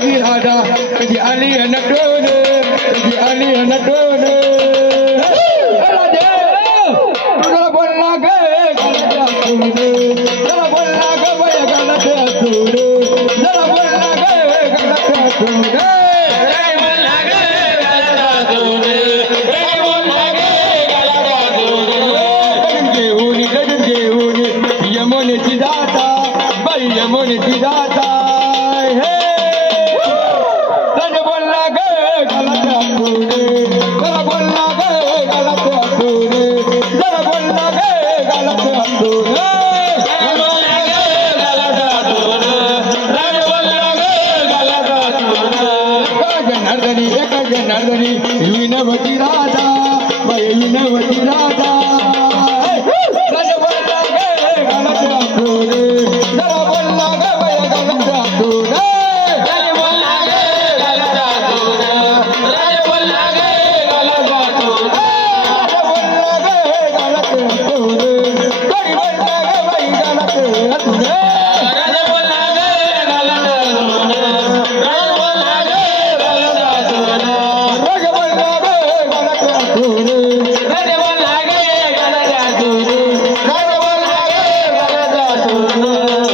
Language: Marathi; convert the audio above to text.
माझी राधा कधी आली नटून कधी आली नटून तुला बोलला ग जरा बोलला ग बाय गाणं जरा बोलला ग गाणं यमुनेची दाता बाई यमुनेची दाता हे जरा बोलला ग गालात जरा बोलला ग गालात जरा बोलला ग गालात जनार्दनी एक जनार्दनी विनवती राजा बाई विनवती राजा जरा बोलला ग गालात जरा बोलला ग बाई गालात Oh